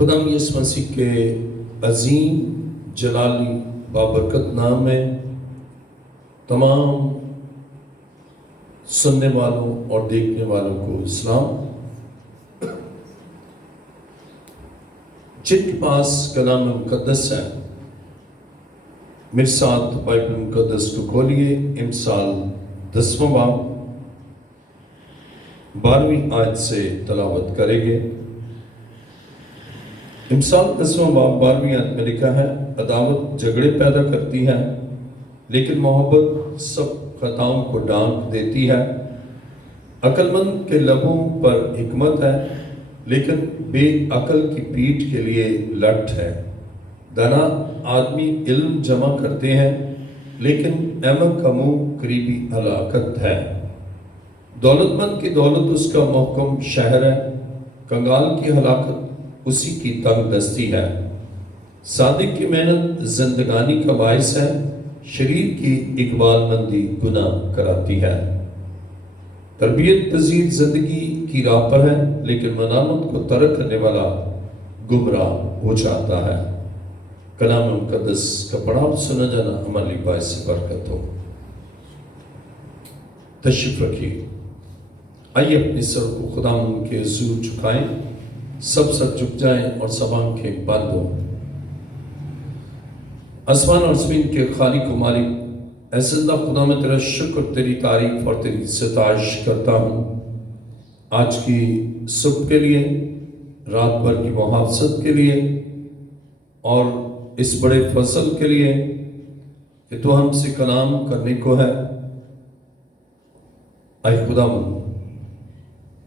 خدا یسوع مسیح کے عظیم جلالی بابرکت نام میں تمام سننے والوں اور دیکھنے والوں کو اسلام۔ جن کے پاس کلام مقدس ہے میرے ساتھ بائبل مقدس کو کھولیے۔ امثال 10واں باب 12ویں آیت سے تلاوت کریں گے۔ امثال 10واں باب 12ویں آیت میں لکھا ہے، عداوت جھگڑے پیدا کرتی ہے لیکن محبت سب خطاؤں کو ڈانپ دیتی ہے۔ عقل مند کے لبوں پر حکمت ہے لیکن بے عقل کی پیٹھ کے لیے لٹ ہے۔ دانا آدمی علم جمع کرتے ہیں لیکن احمق کا منہ قریبی ہلاکت ہے۔ دولت مند کی دولت اس کا محکم شہر ہے، کنگال کی ہلاکت اسی کی تنگ دستی ہے۔ صادق کی محنت زندگانی کا باعث ہے، شریر کی اقبال مندی گناہ کراتی ہے۔ تربیت پذیر زندگی کی راہ پر ہے لیکن ملامت کو ترک کرنے والا گمراہ ہو جاتا ہے۔ کلام مقدس کا پڑھاؤ سنا جانا ہماری باعث برکت ہو۔ تشریف رکھیے۔ آئیے اپنی سر کو خدا کے حضور جھکائیں، سب سر جھک جائیں اور سب آنکھیں بند ہوں۔ آسمان اور زمین کے خالق و مالک اے زندہ خدا، میں تیرا شکر، تیری تعریف اور تیری ستائش کرتا ہوں آج کی صبح کے لیے، رات بھر کی محافظت کے لیے اور اس بڑے فضل کے لیے کہ تو ہم سے کلام کرنے کو ہے۔ اے خدا مند،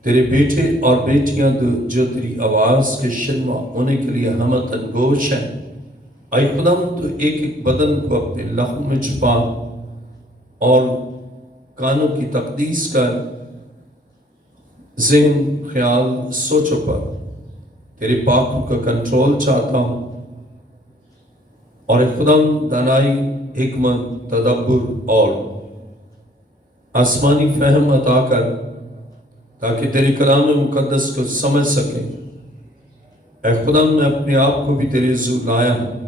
تیرے بیٹے اور بیٹیاں جو تیری آواز کے شنوا ہونے کے لیے ہمت انگوش ہیں، اے خدا مند تو ایک ایک بدن کو اپنے لہو میں چھپا اور کانوں کی تقدیس کر، ذہن خیال سوچوں پر تیرے پاکوں کا کنٹرول چاہتا ہوں، اور اے خدا مند دانائی، حکمت، تدبر اور آسمانی فہم عطا کر تاکہ تیرے کلام مقدس کو سمجھ سکیں۔ اے خدا میں اپنے آپ کو بھی تیرے حضور لایا ہوں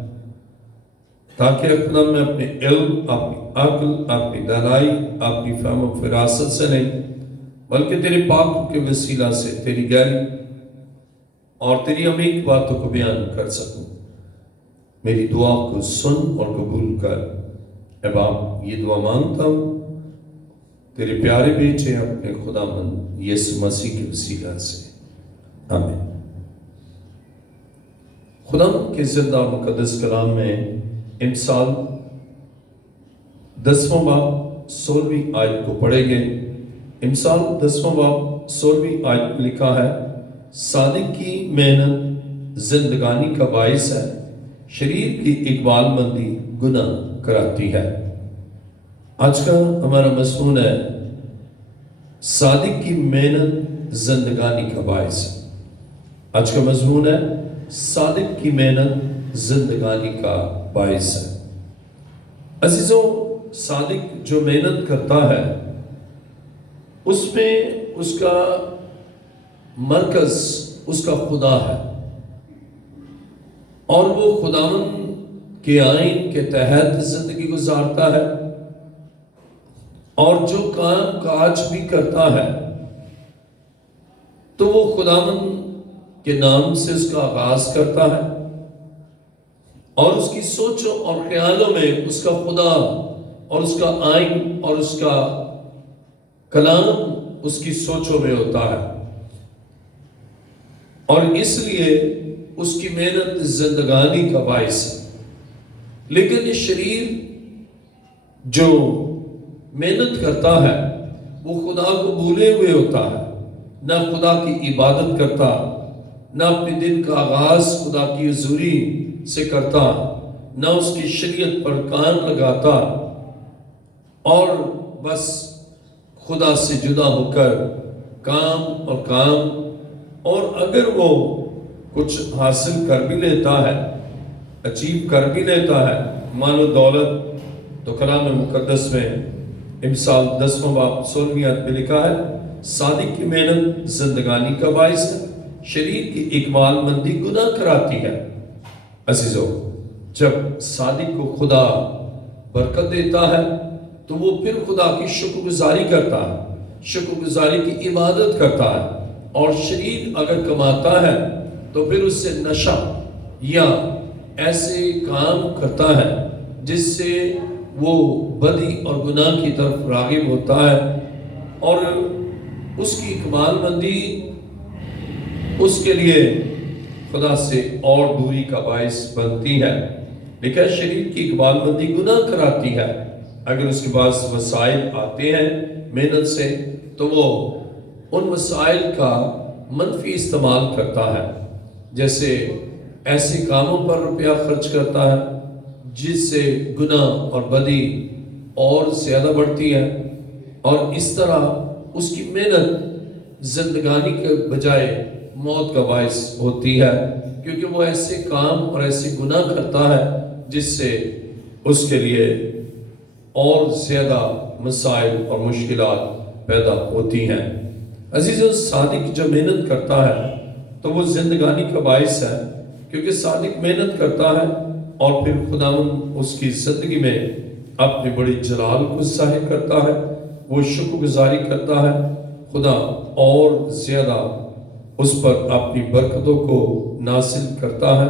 تاکہ اے خدا میں اپنے علم، اپنی عقل، اپنی دانائی، اپنی فہم و فراست سے نہیں بلکہ تیرے پاک کے وسیلہ سے تیری گہری اور تیری عمیق باتوں کو بیان کر سکوں۔ میری دعا کو سن اور قبول کر۔ اے باپ، یہ دعا مانگتا ہوں تیرے پیارے بیٹے اپنے خدا مند یسوع مسیح کے وسیلہ سے، آمین۔ خدا کے زندہ مقدس کلام میں امثال 10واں باب 16ویں آیت کو پڑھیں گے۔ امثال 10واں باب 16ویں آیت میں لکھا ہے، صادق کی محنت زندگانی کا باعث ہے، شریر کی اقبال مندی گناہ کراتی ہے۔ آج کا ہمارا مضمون ہے، صادق کی محنت زندگانی کا باعث ہے۔ آج کا مضمون ہے، صادق کی محنت زندگانی کا باعث ہے۔ عزیزوں، صادق جو محنت کرتا ہے اس میں اس کا مرکز اس کا خدا ہے، اور وہ خداوند کے آئین کے تحت زندگی گزارتا ہے، اور جو کام کاج بھی کرتا ہے تو وہ خداوند کے نام سے اس کا آغاز کرتا ہے، اور اس کی سوچوں اور خیالوں میں اس کا خدا اور اس کا آئین اور اس کا کلام اس کی سوچوں میں ہوتا ہے، اور اس لیے اس کی محنت زندگانی کا باعث ہے۔ لیکن یہ شریر جو محنت کرتا ہے وہ خدا کو بھولے ہوئے ہوتا ہے، نہ خدا کی عبادت کرتا، نہ اپنے دن کا آغاز خدا کی حضوری سے کرتا، نہ اس کی شریعت پر کان لگاتا، اور بس خدا سے جدا ہو کر کام اور کام، اور اگر وہ کچھ حاصل کر بھی لیتا ہے، اچیو کر بھی لیتا ہے، مال و دولت، تو کلام مقدس میں امثال 10واں باب 16ویں آیت میں لکھا ہے، صادق کی محنت زندگانی کا باعث ہے، شریر کی اکمال مندی گناہ کراتی ہے۔ عزیزو، جب صادق کو خدا برکت دیتا ہے تو وہ پھر خدا کی شکر گزاری کرتا ہے، شکر گزاری کی عبادت کرتا ہے، اور شریر اگر کماتا ہے تو پھر اس سے نشہ یا ایسے کام کرتا ہے جس سے وہ بدی اور گناہ کی طرف راغب ہوتا ہے، اور اس کی اکمال مندی اس کے لیے خدا سے اور دوری کا باعث بنتی ہے۔ لیکن شریر کی اکمال مندی گناہ کراتی ہے۔ اگر اس کے پاس وسائل آتے ہیں محنت سے تو وہ ان وسائل کا منفی استعمال کرتا ہے، جیسے ایسے کاموں پر روپیہ خرچ کرتا ہے جس سے گناہ اور بدی اور زیادہ بڑھتی ہے، اور اس طرح اس کی محنت زندگانی کے بجائے موت کا باعث ہوتی ہے، کیونکہ وہ ایسے کام اور ایسے گناہ کرتا ہے جس سے اس کے لیے اور زیادہ مسائل اور مشکلات پیدا ہوتی ہیں۔ عزیزو، صادق جب محنت کرتا ہے تو وہ زندگانی کا باعث ہے، کیونکہ صادق محنت کرتا ہے اور پھر خداوند اس کی زندگی میں اپنی بڑی جلال کو ظاہر کرتا ہے، وہ شکر گزاری کرتا ہے، خدا اور زیادہ اس پر اپنی برکتوں کو نازل کرتا ہے،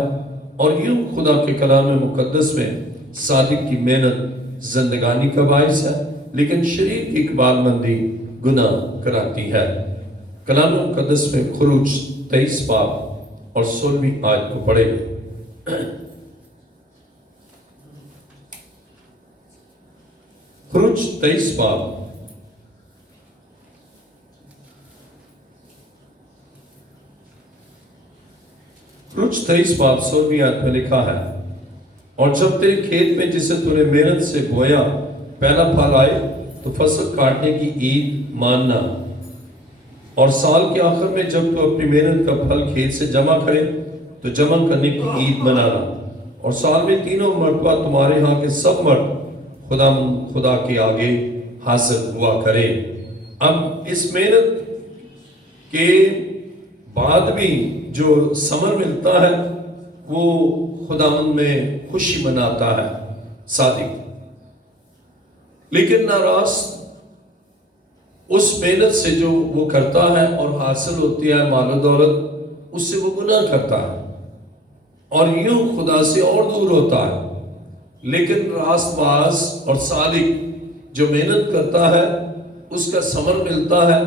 اور یوں خدا کے کلام مقدس میں صادق کی محنت زندگانی کا باعث ہے، لیکن شریر کی اکمال مندی گناہ کراتی ہے۔ کلام مقدس میں خروج 23 باب اور 16ویں آیت کو پڑھیں گے۔ خروج 23 باب خروج 23 باب 16ویں آیت میں لکھا ہے، اور جب تیرے کھیت میں جسے تو نے محنت سے بویا پہلا پھل آئے تو فصل کاٹنے کی عید ماننا، اور سال کے آخر میں جب تو اپنی محنت کا پھل کھیت سے جمع کرے تو جمع کرنے کی عید منانا، اور سال میں 3 مرتبہ تمہارے ہاں کے سب مرد خدا کے آگے حاضر ہوا کرے۔ اب اس محنت کے بعد بھی جو ثمر ملتا ہے وہ خداوند میں خوشی مناتا ہے صادق، لیکن ناراض اس محنت سے جو وہ کرتا ہے اور حاصل ہوتی ہے مال و دولت، اس سے وہ گناہ کرتا ہے اور یوں خدا سے اور دور ہوتا ہے۔ لیکن راست باز اور صادق جو محنت کرتا ہے اس کا ثمر ملتا ہے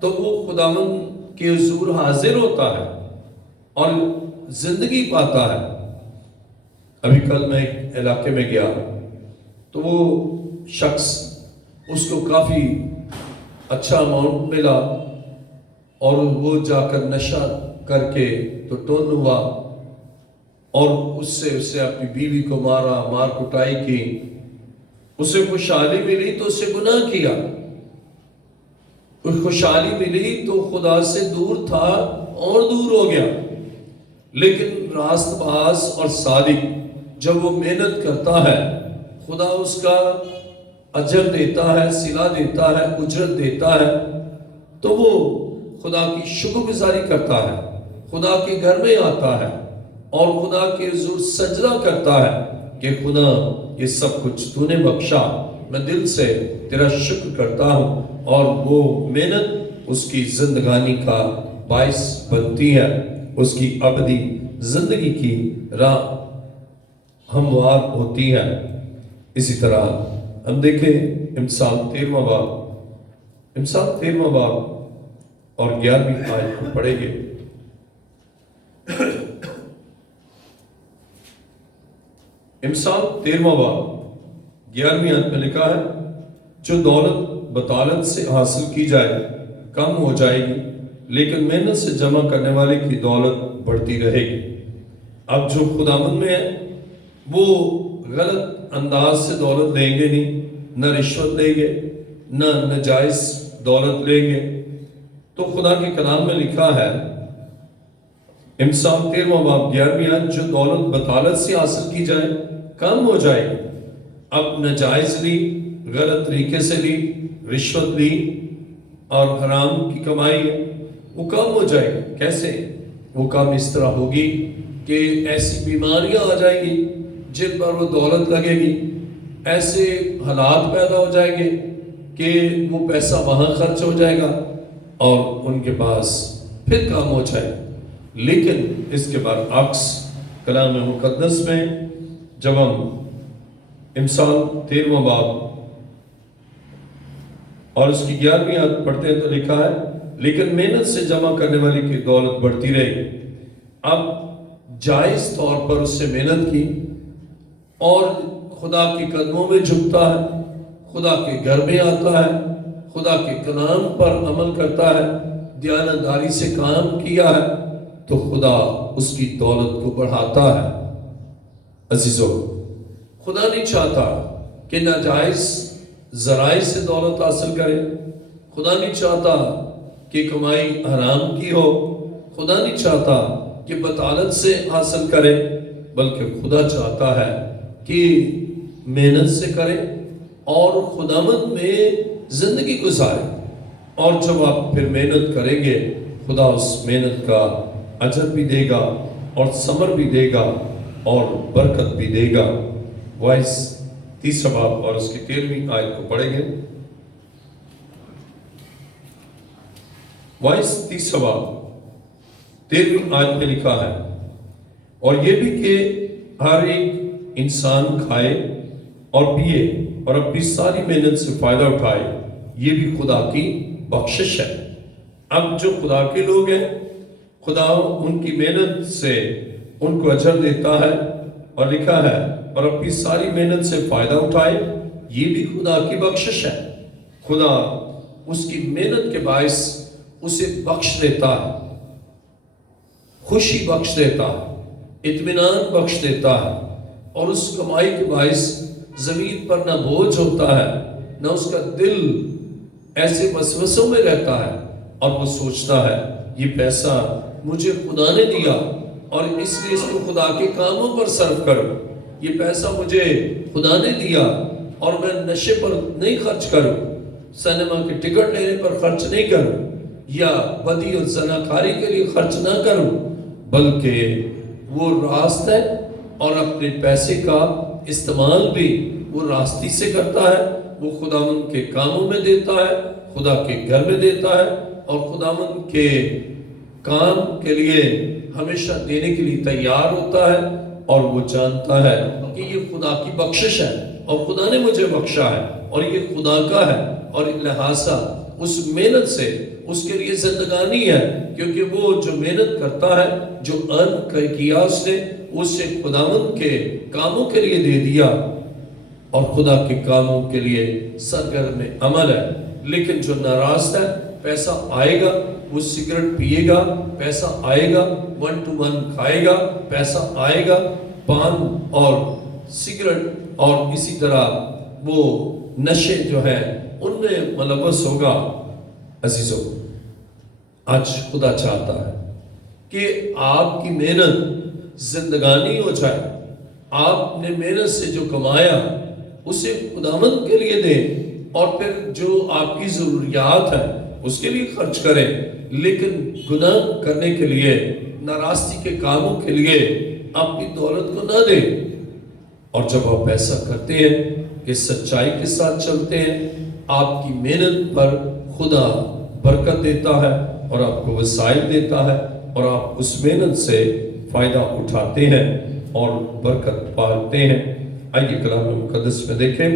تو وہ خداوند کے حضور حاضر ہوتا ہے اور زندگی پاتا ہے۔ ابھی کل میں ایک علاقے میں گیا تو وہ شخص، اس کو کافی اچھا اماؤنٹ ملا اور وہ جا کر نشہ کر کے تو ٹون ہوا، اور اس سے اپنی بیوی کو مار کٹائی کی۔ اسے خوشحالی ملی تو اسے گناہ کیا، خوشحالی ملی تو خدا سے دور تھا اور دور ہو گیا۔ لیکن راست باز اور صادق جب وہ محنت کرتا ہے خدا اس کا اجر دیتا ہے، صلہ دیتا ہے، اجرت دیتا ہے، تو وہ خدا کی شکر گزاری کرتا ہے، خدا کے گھر میں آتا ہے اور خدا کے حضور سجدہ کرتا ہے کہ خدا یہ سب کچھ تو نے بخشا، میں دل سے تیرا شکر کرتا ہوں، اور وہ محنت اس کی زندگانی کا باعث بنتی ہے، اس کی ابدی زندگی کی راہ ہموار ہوتی ہے۔ اسی طرح ہم دیکھیں امثال 13واں باب اور 11ویں آیت کو پڑھیں گے۔ امثال 13واں باب 11ویں آیت میں لکھا ہے، جو دولت بطالت سے حاصل کی جائے کم ہو جائے گی، لیکن محنت سے جمع کرنے والے کی دولت بڑھتی رہے گی۔ اب جو خداوند میں ہے وہ غلط انداز سے دولت لیں گے نہیں، نہ رشوت لیں گے، نہ ناجائز دولت لیں گے۔ تو خدا کے کلام میں لکھا ہے امثال 13واں باب 11ویں آیت، جو دولت بطالت سے حاصل کی جائے کم ہو جائے گی۔ اب ناجائز لی، غلط طریقے سے لی، رشوت لی اور حرام کی کمائی ہے، وہ کم ہو جائے گی۔ کیسے؟ وہ کم اس طرح ہوگی کہ ایسی بیماریاں آ جائیں گی جن پر وہ دولت لگے گی، ایسے حالات پیدا ہو جائیں گے کہ وہ پیسہ وہاں خرچ ہو جائے گا اور ان کے پاس پھر کام ہو جائے گا۔ لیکن اس کے برعکس کلام مقدس میں جب ہم امثال 13واں باب اور اس کی 11ویں آیت پڑھتے ہیں تو لکھا ہے، لیکن محنت سے جمع کرنے والی کی دولت بڑھتی رہے گی۔ اب جائز طور پر اس سے محنت کی اور خدا کے قدموں میں جھکتا ہے، خدا کے گھر میں آتا ہے، خدا کے کلام پر عمل کرتا ہے، دیانتداری سے کام کیا ہے، تو خدا اس کی دولت کو بڑھاتا ہے۔ عزیزو، خدا نہیں چاہتا کہ ناجائز ذرائع سے دولت حاصل کرے، خدا نہیں چاہتا کہ کمائی حرام کی ہو، خدا نہیں چاہتا کہ بطالت سے حاصل کرے، بلکہ خدا چاہتا ہے کہ محنت سے کرے اور خداوند میں زندگی گزارے، اور جب آپ پھر محنت کریں گے خدا اس محنت کا اجر بھی دے گا اور ثمر بھی دے گا اور برکت بھی دے گا۔ وائس 30 باب اور اس کی 13ویں آیت کو پڑھیں گے۔ وائس 30 باب 13ویں آیت میں لکھا ہے، اور یہ بھی کہ ہر ایک انسان کھائے اور پیے اور اپنی ساری محنت سے فائدہ اٹھائے، یہ بھی خدا کی بخشش ہے۔ اب جو خدا کے لوگ ہیں، خدا ان کی محنت سے ان کو اجر دیتا ہے، اور لکھا ہے اور اپنی ساری محنت سے فائدہ اٹھائے، یہ بھی خدا کی بخشش ہے۔ خدا اس کی محنت کے باعث اسے بخش دیتا ہے، خوشی بخش دیتا ہے، اطمینان بخش دیتا ہے، اور اس کمائی کے باعث زمین پر نہ بوجھ ہوتا ہے، نہ اس کا دل ایسے وسوسوں میں رہتا ہے، اور وہ سوچتا ہے یہ پیسہ مجھے خدا نے دیا اور اس لیے اس کو خدا کے کاموں پر صرف کروں، یہ پیسہ مجھے خدا نے دیا اور میں نشے پر نہیں خرچ کروں، سینما کے ٹکٹ لینے پر خرچ نہیں کروں، یا بدی اور زناکاری کے لیے خرچ نہ کروں، بلکہ وہ راست ہے اور اپنے پیسے کا استعمال بھی وہ راستی سے کرتا ہے، وہ خداوند کے کاموں میں دیتا ہے، خدا کے گھر میں دیتا ہے، اور خداوند کے کام کے لیے ہمیشہ دینے کے لیے تیار ہوتا ہے، اور وہ جانتا ہے کہ یہ خدا کی بخشش ہے اور خدا نے مجھے بخشا ہے اور یہ خدا کا ہے، اور لہٰذا اس محنت سے اس کے لیے زندگانی ہے، کیونکہ وہ جو محنت کرتا ہے، جو ارن کیا اس نے، اسے خداوند کے کاموں کے لیے دے دیا اور خدا کے کاموں کے لیے سرگرم عمل ہے۔ لیکن جو ناراض ہے، پیسہ آئے گا وہ سگریٹ پیے گا، پیسہ آئے گا 1 to 1 کھائے گا، پیسہ آئے گا پان اور سگریٹ اور اسی طرح وہ نشے جو ہے ان میں ملوث ہوگا۔ عزیزو، آج خدا چاہتا ہے کہ آپ کی محنت زندگانی ہو جائے، آپ نے محنت سے جو کمایا اسے خداوند کے لیے دیں، اور پھر جو آپ کی ضروریات ہے اس کے لیے خرچ کریں، لیکن گناہ کرنے کے لیے، ناراستی کے کاموں کے لیے اپنی دولت کو نہ دیں۔ اور جب آپ ایسا کرتے ہیں کہ سچائی کے ساتھ چلتے ہیں، آپ کی محنت پر خدا برکت دیتا ہے اور آپ کو وسائل دیتا ہے، اور آپ اس محنت سے فائدہ اٹھاتے ہیں اور برکت پاتے ہیں۔ آئیے کلام مقدس میں دیکھیں،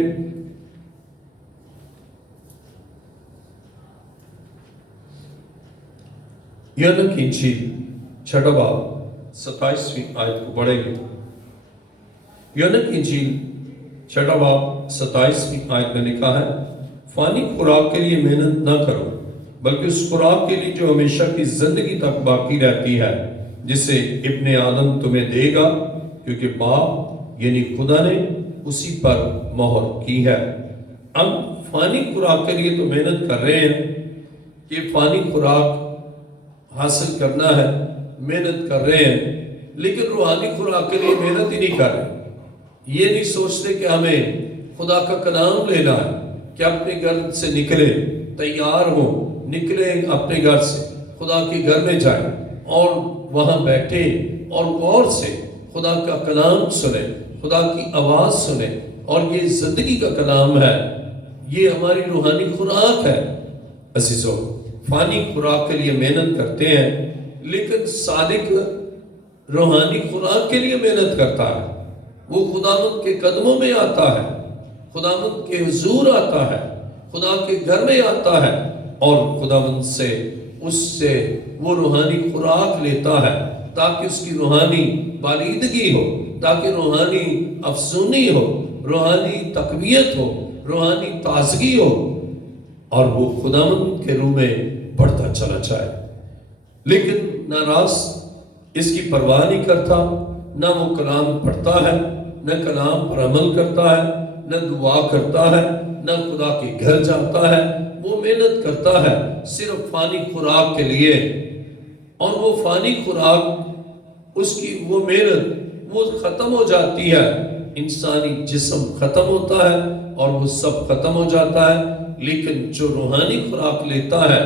یوحنا کی انجیل 6 باب 27ویں آیت کو پڑھیں گے۔ یوحنا کی انجیل 6 باب 27ویں آیت میں لکھا ہے، فانی خوراک کے لیے محنت نہ کرو، بلکہ اس خوراک کے لیے جو ہمیشہ کی زندگی تک باقی رہتی ہے، جسے ابن آدم تمہیں دے گا، کیونکہ باپ یعنی خدا نے اسی پر مہر کی ہے۔ اب فانی خوراک کے لیے تو محنت کر رہے ہیں کہ فانی خوراک حاصل کرنا ہے، محنت کر رہے ہیں، لیکن روحانی خوراک کے لیے محنت ہی نہیں کر رہے۔ یہ نہیں سوچتے کہ ہمیں خدا کا کلام لینا ہے، کہ اپنے گھر سے نکلے، تیار ہو، نکلے اپنے گھر سے خدا کے گھر میں جائیں اور وہاں بیٹھے اور غور سے خدا کا کلام سنیں، خدا کی آواز سنیں، اور یہ زندگی کا کلام ہے، یہ ہماری روحانی خوراک ہے۔ عزیزو، فانی خوراک کے لیے محنت کرتے ہیں، لیکن صادق روحانی خوراک کے لیے محنت کرتا ہے۔ وہ خداوند کے قدموں میں آتا ہے، خداوند کے حضور آتا ہے، خدا کے گھر میں آتا ہے، اور خداوند سے وہ روحانی خوراک لیتا ہے تاکہ اس کی روحانی بالیدگی ہو، تاکہ روحانی افزونی ہو، روحانی تقویت ہو، روحانی تازگی ہو، اور وہ خداوند کے روح میں بڑھتا چلا جائے۔ لیکن نہ راست اس کی پرواہ نہیں کرتا، نہ وہ کلام پڑھتا ہے، نہ کلام پر عمل کرتا ہے، نہ دعا کرتا ہے، نہ خدا کے گھر جاتا ہے۔ وہ محنت کرتا ہے صرف فانی خوراک کے لیے، اور وہ فانی خوراک، اس کی وہ محنت وہ ختم ہو جاتی ہے، انسانی جسم ختم ہوتا ہے اور وہ سب ختم ہو جاتا ہے۔ لیکن جو روحانی خوراک لیتا ہے،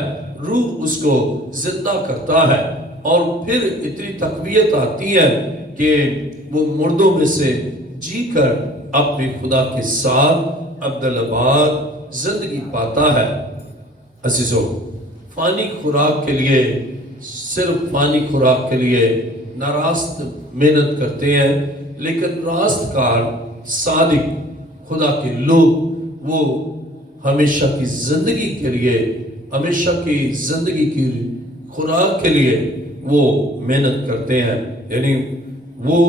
روح اس کو زندہ کرتا ہے، اور پھر اتنی تقویت آتی ہے کہ وہ مردوں میں سے جی کر اپنے خدا کے ساتھ عبدالآباد زندگی پاتا ہے۔ عزیزو، فانی خوراک کے لیے، صرف فانی خوراک کے لیے ناراست محنت کرتے ہیں، لیکن راست کار، صادق خدا کے لوگ، وہ ہمیشہ کی زندگی کے لیے، ہمیشہ کی زندگی کی خوراک کے لیے وہ محنت کرتے ہیں۔ یعنی وہ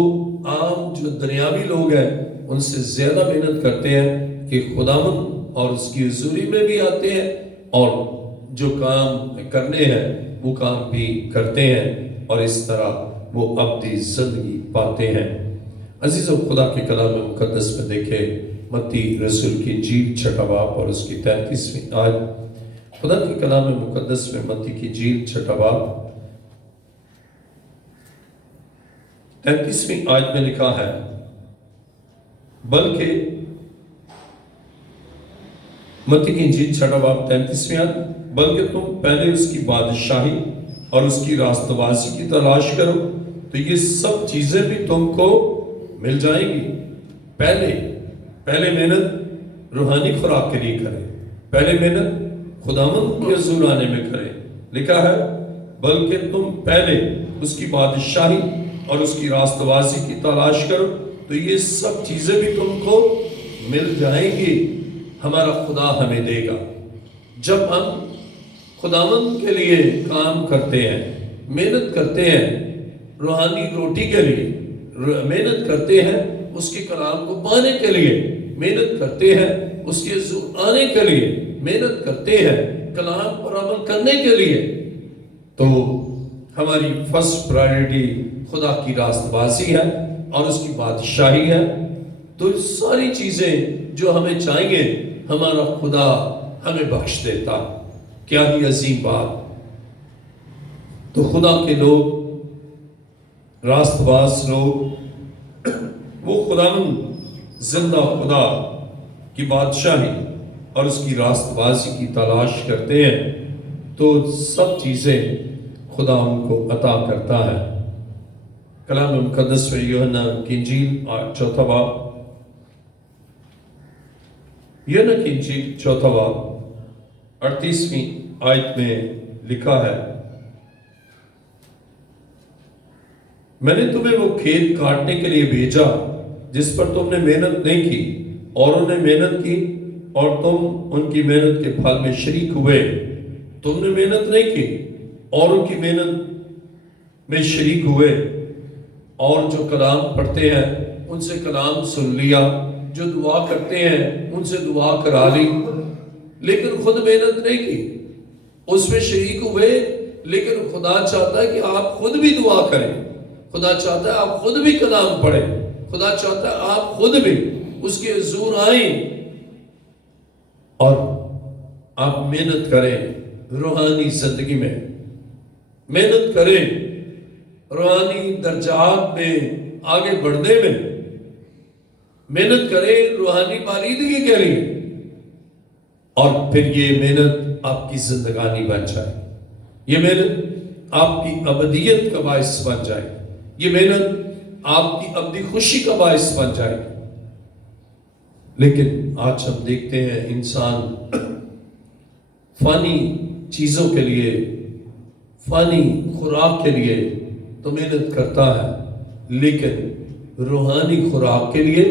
عام جو دنیاوی لوگ ہیں ان سے زیادہ محنت کرتے ہیں کہ خداوند اور اس کی حضوری میں بھی آتے ہیں، اور جو کام کرنے ہیں وہ کام بھی کرتے ہیں، اور اس طرح وہ ابدی زندگی پاتے ہیں۔ عزیزو، خدا کے کلام مقدس میں دیکھیں، متی رسول کی انجیل 6 باب اور اس کی 33ویں آیت۔ خدا کے کلام مقدس میں متی کی انجیل 6 باب 33ویں آیت میں لکھا ہے، بلکہ متی کی انجیل 6 باب 33ویں آیت، بلکہ تم پہلے اس کی بادشاہی اور اس کی راست بازی کی تلاش کرو تو یہ سب چیزیں بھی تم کو مل جائیں گی۔ پہلے محنت روحانی خوراک کے لیے کریں، پہلے محنت خداوند کے حضور آنے میں کریں۔ لکھا ہے، بلکہ تم پہلے اس کی بادشاہی اور اس کی راست بازی کی تلاش کرو تو یہ سب چیزیں بھی تم کو مل جائیں گی۔ ہمارا خدا ہمیں دے گا۔ جب ہم خداوند کے لیے کام کرتے ہیں، محنت کرتے ہیں، روحانی روٹی کے لیے محنت کرتے ہیں، اس کے کلام کو پانے کے لیے محنت کرتے ہیں، اس کے حضور آنے کے لیے محنت کرتے ہیں، کلام پر عمل کرنے کے لیے، تو ہماری فرسٹ پرائرٹی خدا کی راست بازی ہے اور اس کی بادشاہی ہے۔ تو ساری چیزیں جو ہمیں چاہیے ہمارا خدا ہمیں بخش دیتا۔ کیا ہی عظیم بات! تو خدا کے لوگ، راست باز لوگ، وہ خداوند زندہ خدا کی بادشاہی اور اس کی راست بازی کی تلاش کرتے ہیں تو سب چیزیں خدا ان کو عطا کرتا ہے۔ کلام مقدس میں یوحنا کی انجیل 4 باب، یوحنا کی انجیل 4 باب 38ویں آیت میں لکھا ہے، میں نے تمہیں وہ کھیت کاٹنے کے لیے بھیجا جس پر تم نے محنت نہیں کی، اوروں نے محنت کی اور تم ان کی محنت کے پھل میں شریک ہوئے۔ تم نے محنت نہیں کی، اوروں کی محنت میں شریک ہوئے، اور جو کلام پڑھتے ہیں ان سے کلام سن لیا، جو دعا کرتے ہیں ان سے دعا کرا لی، لیکن خود محنت نہیں کی، اس میں شریک ہوئے۔ لیکن خدا چاہتا ہے کہ آپ خود بھی دعا کریں، خدا چاہتا ہے آپ خود بھی کلام پڑھیں، خدا چاہتا ہے آپ خود بھی اس کے حضور آئیں اور آپ محنت کریں، روحانی زندگی میں محنت کریں، روحانی درجات میں آگے بڑھنے میں محنت کریں، روحانی بالیدگی کے لیے، اور پھر یہ محنت آپ کی زندگانی بن جائے۔ یہ محنت آپ کی ابدیت کا باعث بن جائے، یہ محنت آپ کی ابدی خوشی کا باعث بن جائے۔ لیکن آج ہم دیکھتے ہیں انسان فانی چیزوں کے لیے، فانی خوراک کے لیے تو محنت کرتا ہے، لیکن روحانی خوراک کے لیے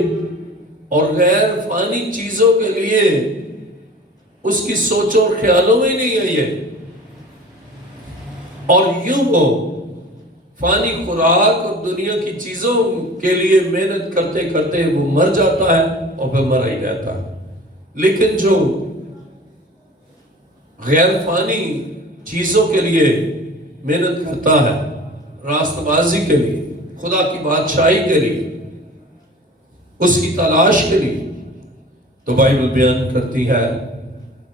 اور غیر فانی چیزوں کے لیے اس کی سوچ اور خیالوں میں نہیں ہے یہ۔ اور یوں وہ فانی خوراک اور دنیا کی چیزوں کے لیے محنت کرتے کرتے وہ مر جاتا ہے اور پھر مرا ہی رہتا ہے۔ لیکن جو غیر فانی چیزوں کے لیے محنت کرتا ہے، راست بازی کے لیے، خدا کی بادشاہی کے لیے، اس کی تلاش کے لیے، تو بائبل بیان کرتی ہے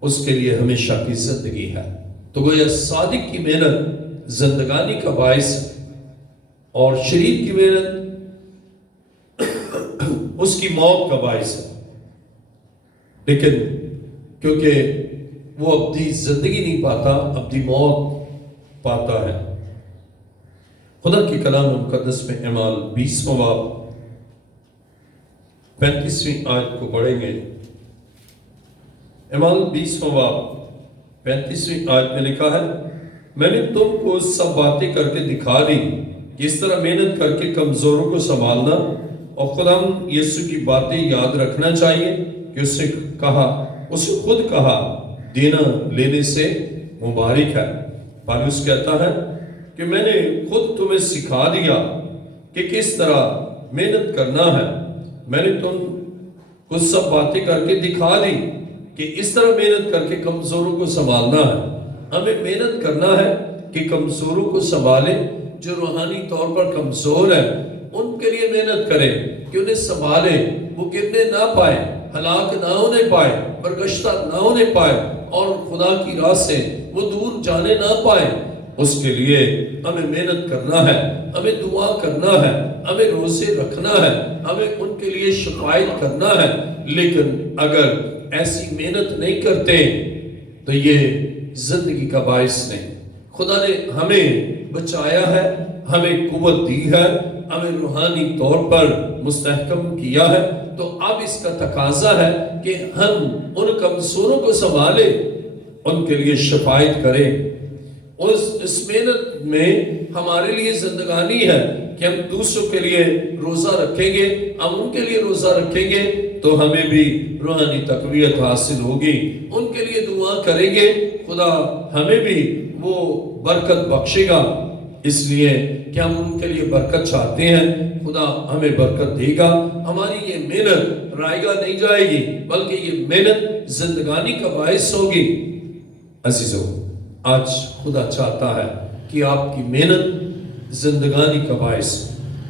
اس کے لیے ہمیشہ کی زندگی ہے۔ تو گویا صادق کی محنت زندگانی کا باعث ہے، اور شریر کی محنت اس کی موت کا باعث ہے۔ لیکن کیونکہ وہ ابدی زندگی نہیں پاتا، ابدی موت پاتا ہے۔ خدا کی کلام مقدس میں اعمال 20واں باب 35ویں آیت کو پڑھیں گے۔ اعمال 20واں باب 35ویں آیت میں لکھا ہے، میں نے تم کو سب باتیں کر کے دکھا دی، اس طرح محنت کر کے کمزوروں کو سنبھالنا، اور خدا یسوع کی باتیں یاد رکھنا چاہیے کہ اس نے خود کہا دینا لینے سے مبارک ہے۔ پالوس کہتا ہے کہ میں نے خود تمہیں سکھا دیا کہ کس طرح محنت کرنا ہے، میں نے تم کو سب باتیں کر کے دکھا دی کہ اس طرح محنت کر کے کمزوروں کو سنبھالنا ہے۔ ہمیں محنت کرنا ہے کہ کمزوروں کو سنبھالیں، جو روحانی طور پر کمزور ہے ان کے لیے محنت کریں کہ انہیں سنبھالیں، وہ گرنے نہ پائے، ہلاک نہ ہونے پائے، برگشتہ نہ ہونے پائے، اور خدا کی راہ سے وہ دور جانے نہ پائے۔ اس کے لیے ہمیں محنت کرنا ہے، ہمیں دعا کرنا ہے، ہمیں روزے رکھنا ہے، ہمیں ان کے لیے شفاعت کرنا ہے۔ لیکن اگر ایسی محنت نہیں کرتے تو یہ زندگی کا باعث نہیں۔ خدا نے ہمیں بچایا ہے، ہمیں قوت دی ہے، ہمیں روحانی طور پر مستحکم کیا ہے، تو اب اس کا تقاضا ہے کہ ہم ان کمزوروں کو سنبھالیں، ان کے لیے شفاعت کریں۔ اس محنت میں ہمارے لیے زندگانی ہے کہ ہم دوسروں کے لیے روزہ رکھیں گے، ہم ان کے لیے روزہ رکھیں گے تو ہمیں بھی روحانی تقویت حاصل ہوگی، ان کے لیے دعا کریں گے، خدا ہمیں بھی وہ برکت بخشے گا، اس لیے کہ ہم ان کے لیے برکت چاہتے ہیں، خدا ہمیں برکت دے گا۔ ہماری یہ محنت رائے گاہ نہیں جائے گی، بلکہ یہ محنت زندگانی کا باعث ہوگی۔ عزیزو، آج خدا چاہتا ہے کہ آپ کی محنت زندگانی کا باعث،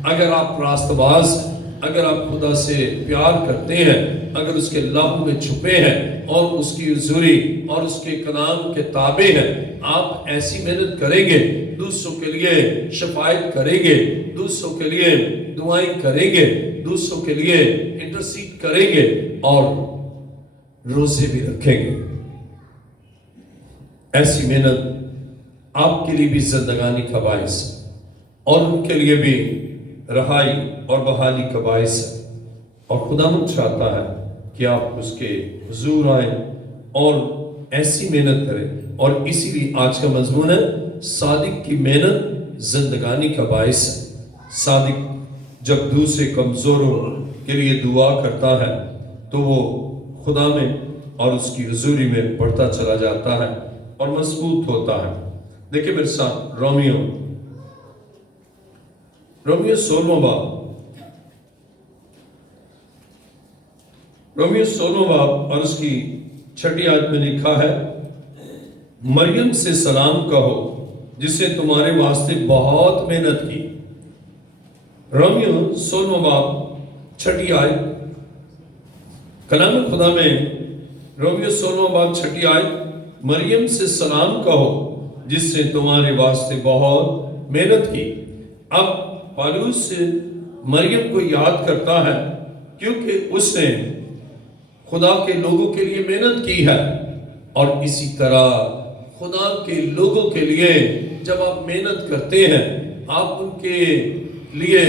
اگر آپ راست باز، اگر آپ خدا سے پیار کرتے ہیں، اگر اس کے لہو میں چھپے ہیں اور اس کی حضوری اور اس کے کلام کے تابع ہیں، آپ ایسی محنت کریں گے، دوسروں کے لیے شفاعت کریں گے، دوسروں کے لیے دعائیں کریں گے، دوسروں کے لیے انٹرسیڈ کریں گے اور روزے بھی رکھیں گے۔ ایسی محنت آپ کے لیے بھی زندگانی کا باعث اور ان کے لیے بھی رہائی اور بحالی کا باعث ہے، اور خداوند چاہتا ہے کہ آپ اس کے حضور آئیں اور ایسی محنت کریں۔ اور اسی لیے آج کا مضمون ہے صادق کی محنت زندگانی کا باعث ہے۔ صادق جب دوسرے کمزوروں کے لیے دعا کرتا ہے تو وہ خدا میں اور اس کی حضوری میں بڑھتا چلا جاتا ہے اور مضبوط ہوتا ہے۔ دیکھیں میرے ساتھ رومیو 16واں باب اور اس کی 6 آیت میں لکھا ہے، مریم سے سلام کہو جس نے تمہارے واسطے بہت محنت کی۔ رومیو 16واں باب 6 آیت، کلام خدا میں رومیو 16واں باب 6 آیت، مریم سے سلام کہو جس نے تمہارے واسطے بہت محنت کی۔ اب پالوس مریم کو یاد کرتا ہے کیونکہ اس نے خدا کے لوگوں کے لیے محنت کی ہے، اور اسی طرح خدا کے لوگوں کے لیے جب آپ محنت کرتے ہیں، آپ ان کے لیے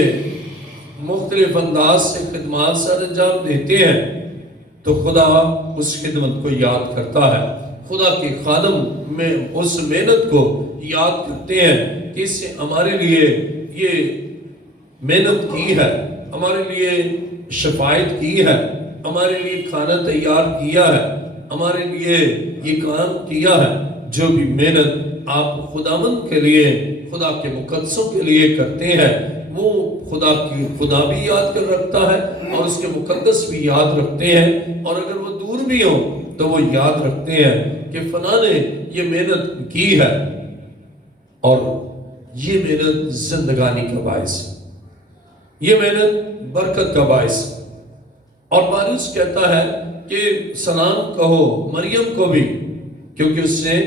مختلف انداز سے خدمات سر انجام دیتے ہیں، تو خدا اس خدمت کو یاد کرتا ہے۔ خدا کے خادم میں اس محنت کو یاد کرتے ہیں کہ اس سے ہمارے لیے یہ محنت کی ہے، ہمارے لیے شفاعت کی ہے، ہمارے لیے کھانا تیار کیا ہے، ہمارے لیے یہ کام کیا ہے۔ جو بھی محنت آپ خداوند کے لیے، خدا کے مقدسوں کے لیے کرتے ہیں، وہ خدا بھی یاد کر رکھتا ہے اور اس کے مقدس بھی یاد رکھتے ہیں، اور اگر وہ دور بھی ہوں تو وہ یاد رکھتے ہیں کہ فلاں نے یہ محنت کی ہے، اور یہ محنت زندگانی کا باعث ہے، یہ محنت برکت کا باعث ہے۔ اور پالوس کہتا ہے کہ سلام کہو مریم کو بھی، کیونکہ اس نے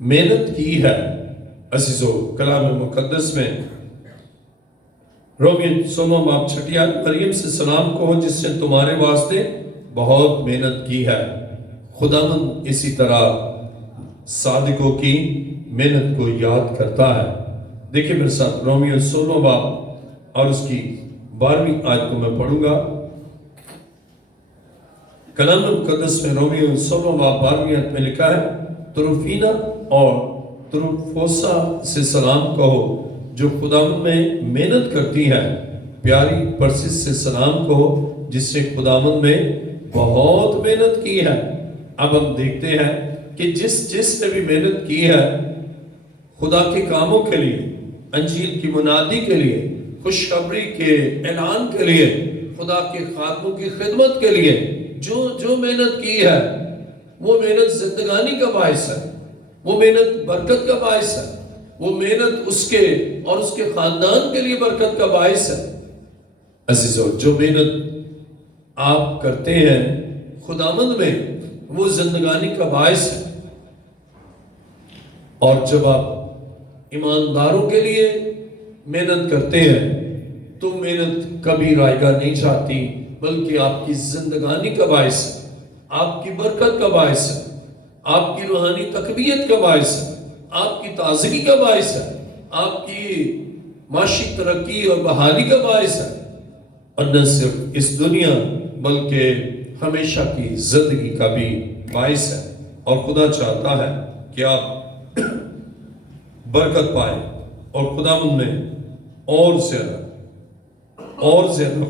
محنت کی ہے۔ عزیزو، کلام مقدس میں رومیو 16 باب 6 آیت، مریم سے سلام کہو جس نے تمہارے واسطے بہت محنت کی ہے۔ خداوند اسی طرح صادقوں کی محنت کو یاد کرتا ہے۔ دیکھیں میرے ساتھ رومیو 16 باب اور اس کی 12ویں آیت کو میں پڑھوں گا۔ کلام مقدس میں رومیو 16 باب 12ویں آیت میں لکھا ہے، تروفینا اور تروفوسا سے سلام کہو جو خداوند میں محنت کرتی ہے۔ پیاری پرسس سے سلام کہو جس نے خداوند میں بہت محنت کی ہے۔ اب ہم دیکھتے ہیں کہ جس نے بھی محنت کی ہے خدا کے کاموں کے لیے، انجیل کی منادی کے لیے، خوشخبری کے اعلان کے لیے، خدا کے خادموں کی خدمت کے لیے جو محنت کی ہے، وہ محنت زندگانی کا باعث ہے، وہ محنت برکت کا باعث ہے، وہ محنت اس کے اور اس کے خاندان کے لیے برکت کا باعث ہے۔ عزیزو، جو محنت آپ کرتے ہیں خداوند میں، وہ زندگانی کا باعث ہے۔ اور جب آپ ایمانداروں کے لیے محنت کرتے ہیں تو محنت کبھی رائے گاہ نہیں چاہتی، بلکہ آپ کی زندگانی کا باعث ہے، آپ کی برکت کا باعث ہے، آپ کی روحانی تقویت کا باعث ہے، آپ کی تازگی کا باعث ہے، آپ کی معاشی ترقی اور بحالی کا باعث ہے، اور نہ صرف اس دنیا بلکہ ہمیشہ کی زندگی کا بھی باعث ہے۔ اور خدا چاہتا ہے کہ آپ برکت پائیں اور خداوند میں اور زیادہ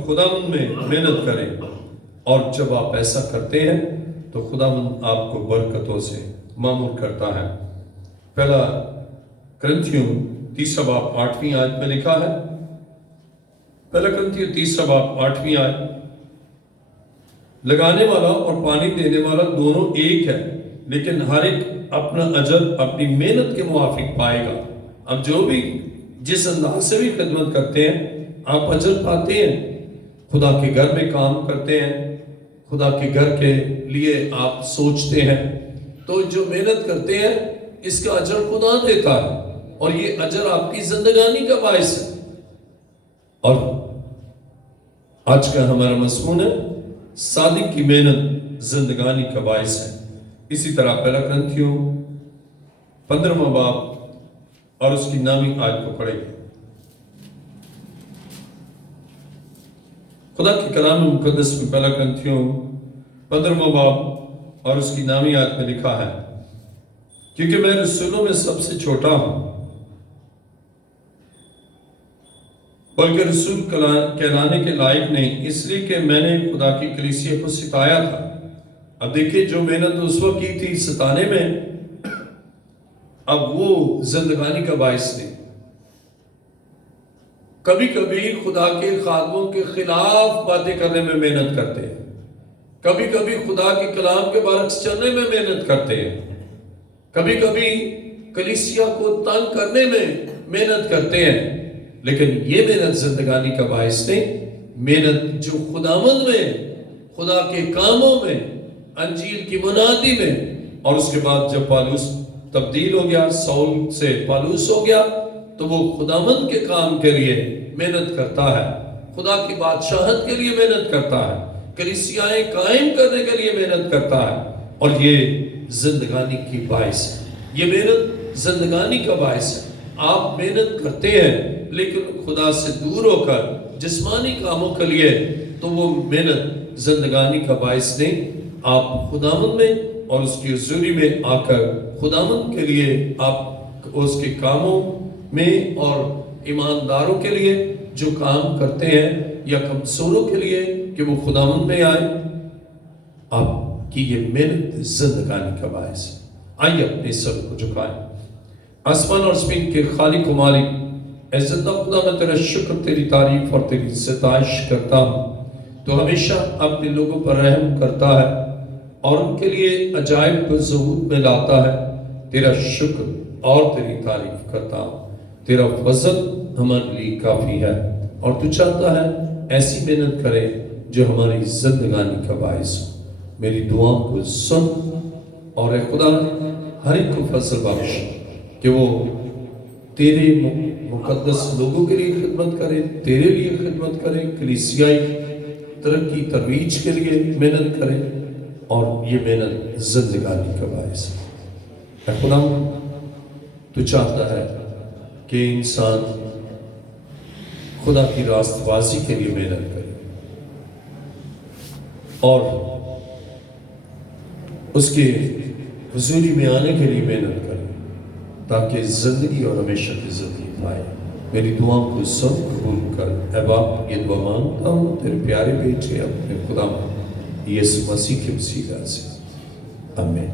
خداوند میں محنت کریں، اور جب آپ ایسا کرتے ہیں تو خداوند آپ کو برکتوں سے معمور کرتا ہے۔ پہلا کرنتھیوں 3 باب 8ویں آیت میں لکھا ہے، پہلا کرنتھیوں 3 باب 8ویں آیت، لگانے والا اور پانی دینے والا دونوں ایک ہے، لیکن ہر ایک اپنا اجر اپنی محنت کے موافق پائے گا۔ اب جو بھی جس انداز سے بھی خدمت کرتے ہیں، آپ اجر پاتے ہیں۔ خدا کے گھر میں کام کرتے ہیں، خدا کے گھر کے لیے آپ سوچتے ہیں، تو جو محنت کرتے ہیں اس کا اجر خدا دیتا ہے، اور یہ اجر آپ کی زندگانی کا باعث ہے۔ اور آج کا ہمارا مضمون ہے صادق کی محنت زندگانی کا باعث ہے۔ اسی طرح پہلا کرنتھیوں 15 باب اور اس کی 9ویں آیت کو پڑھیں۔ خدا کے کلام مقدس میں پہلا کرنتھیوں 15 باب اور اس کی 9ویں آیت میں لکھا ہے، کیونکہ میں رسولوں میں سب سے چھوٹا ہوں، بلکہ رسول کہلانے کے لائق نہیں، اس لیے کہ میں نے خدا کی کلیسیا کو ستایا تھا۔ اب دیکھیں، جو محنت اس وقت کی تھی ستانے میں، اب وہ زندگانی کا باعث نہیں۔ کبھی کبھی خدا کے خادموں کے خلاف باتیں کرنے میں محنت کرتے ہیں، کبھی کبھی خدا کے کلام کے برعکس چلنے میں محنت کرتے ہیں، کبھی کبھی کلیسیا کو تنگ کرنے میں محنت کرتے ہیں، لیکن یہ محنت زندگانی کا باعث نہیں۔ محنت جو خداوند میں، خدا کے کاموں میں، انجیل کی منادی میں، اور اس کے بعد جب پالوس تبدیل ہو گیا، سول سے پالوس ہو گیا، تو وہ خداوند کے کام کے لیے محنت کرتا ہے، خدا کی بادشاہت کے لیے محنت کرتا ہے، کلیسیائیں قائم کرنے کے لیے محنت کرتا ہے، اور یہ زندگانی کی باعث ہے. یہ محنت زندگانی کا باعث ہے. آپ محنت کرتے ہیں لیکن خدا سے دور ہو کر جسمانی کاموں کے لیے تو وہ محنت زندگانی کا باعث نہیں. آپ خداوند میں اور اس کی حضوری میں آ کر خداوند کے لیے آپ اس کے کاموں میں اور ایمانداروں کے لیے جو کام کرتے ہیں یا کمزوروں کے لیے کہ وہ خداوند میں آئے، آپ کی یہ محنت زندگانی کا باعث ہے. آئیے اپنے سر کو جھکائیں. آسمان اور زمین کے خالق و مالک، اے زندہ خدا، میں تیرا شکر، تیری تعریف اور تیری ستائش کرتا ہوں. تو ہمیشہ اپنے لوگوں پر رحم کرتا ہے اور ان کے لیے عجائب کو ظہور میں لاتا ہے. تیرا شکر اور تیری تعریف کرتا ہوں. تیرا فضل ہمارے لیے کافی ہے اور تو چاہتا ہے ایسی محنت کرے جو ہماری زندگانی کا باعث ہو. میری دعا کو سن اور اے خدا ہر ایک کو فضل بخش کہ وہ تیرے مقدس لوگوں کے لیے خدمت کرے، تیرے لیے خدمت کرے، کلیسیائی ترقی ترویج کے لیے محنت کرے اور یہ محنت زندگانی کا باعث ہے. اے خدا تو چاہتا ہے کہ انسان خدا کی راست بازی کے لیے محنت کرے اور اس کے حضوری میں آنے کے لیے محنت کرے تاکہ زندگی اور ہمیشہ کی زندگی پائے. میری دعاؤں کو سب قبول کر. اے باپ یہ دعا مانگتا ہوں تیرے پیارے بیٹے اپنے خدا یسوع مسیح کے وسیلہ سے. آمین.